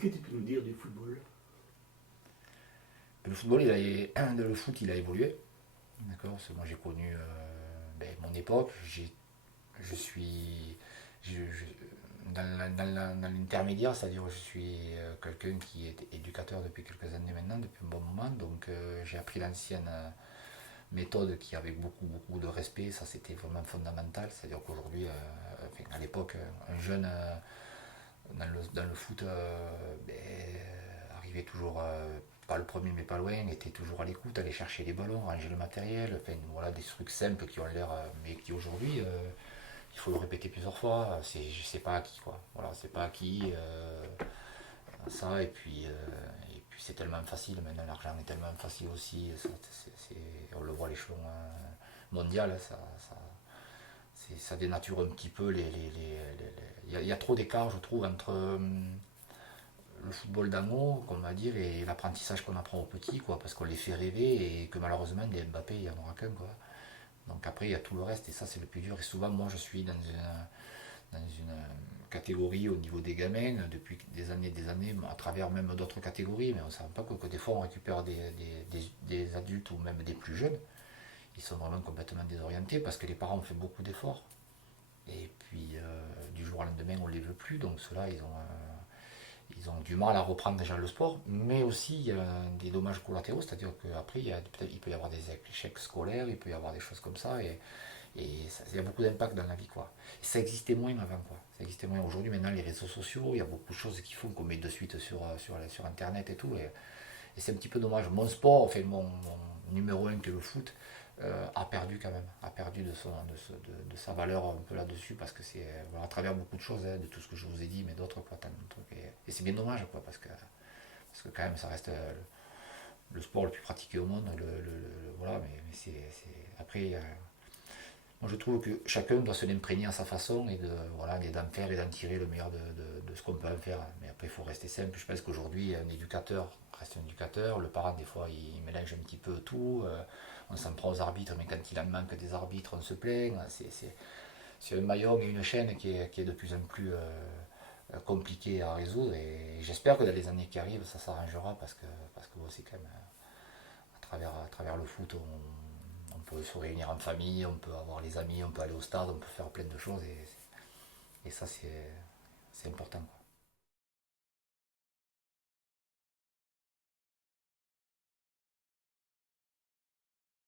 Qu'est-ce que tu peux nous dire du football? Le football, le foot, il a évolué. D'accord. Parce que moi, j'ai connu mon époque. Je suis dans l'intermédiaire, c'est-à-dire je suis quelqu'un qui est éducateur depuis quelques années maintenant, depuis un bon moment. Donc, j'ai appris l'ancienne méthode qui avait beaucoup, beaucoup de respect. Ça, c'était vraiment fondamental. C'est-à-dire qu'aujourd'hui, à l'époque, un jeune dans le foot arrivait toujours, pas le premier mais pas loin, était toujours à l'écoute, allait chercher les ballons, ranger le matériel, enfin, voilà, des trucs simples qui ont l'air, mais qui aujourd'hui, il faut le répéter plusieurs fois, je sais pas à qui quoi. Voilà, c'est pas à qui ça, et puis c'est tellement facile, maintenant l'argent est tellement facile aussi, on le voit à l'échelon mondial, ça dénature un petit peu il y a trop d'écart, je trouve, entre le football d'amour, qu'on va dire, et l'apprentissage qu'on apprend aux petits, quoi, parce qu'on les fait rêver et que malheureusement, des Mbappé, il n'y en aura qu'un, quoi. Donc après, il y a tout le reste, et ça, c'est le plus dur. Et souvent, moi, je suis dans une catégorie au niveau des gamins depuis des années, à travers même d'autres catégories, mais on ne sait pas que des fois, on récupère des adultes ou même des plus jeunes. Ils sont vraiment complètement désorientés parce que les parents ont fait beaucoup d'efforts. Et puis, du jour au lendemain, on ne les veut plus. Donc, ceux-là, ils ont du mal à reprendre déjà le sport, mais aussi il y a des dommages collatéraux, c'est-à-dire qu'après il peut y avoir des échecs scolaires, il peut y avoir des choses comme ça, et il y a beaucoup d'impact dans la vie, quoi. Et ça existait moins avant, quoi. Ça existait moins. Aujourd'hui, maintenant, les réseaux sociaux, il y a beaucoup de choses qui font qu'on met de suite sur Internet et tout, et c'est un petit peu dommage. Mon sport, enfin mon numéro un qui est le foot, a perdu quand même, a perdu de sa valeur un peu là-dessus parce que c'est voilà, à travers beaucoup de choses, hein, de tout ce que je vous ai dit, mais d'autres quoi, tellement de trucs. Et c'est bien dommage quoi, parce que quand même ça reste le sport le plus pratiqué au monde, voilà, mais après. Moi, je trouve que chacun doit se l'imprégner à sa façon et voilà, d'en faire et d'en tirer le meilleur de ce qu'on peut en faire. Mais après, il faut rester simple. Je pense qu'aujourd'hui, un éducateur reste un éducateur. Le parent, des fois, il mélange un petit peu tout. On s'en prend aux arbitres, mais quand il en manque des arbitres, on se plaint. C'est un maillon et une chaîne qui est de plus en plus compliqué à résoudre. Et j'espère que dans les années qui arrivent, ça s'arrangera parce que c'est quand même à travers le foot, on peut se réunir en famille, on peut avoir les amis, on peut aller au stade, on peut faire plein de choses et ça c'est important, quoi.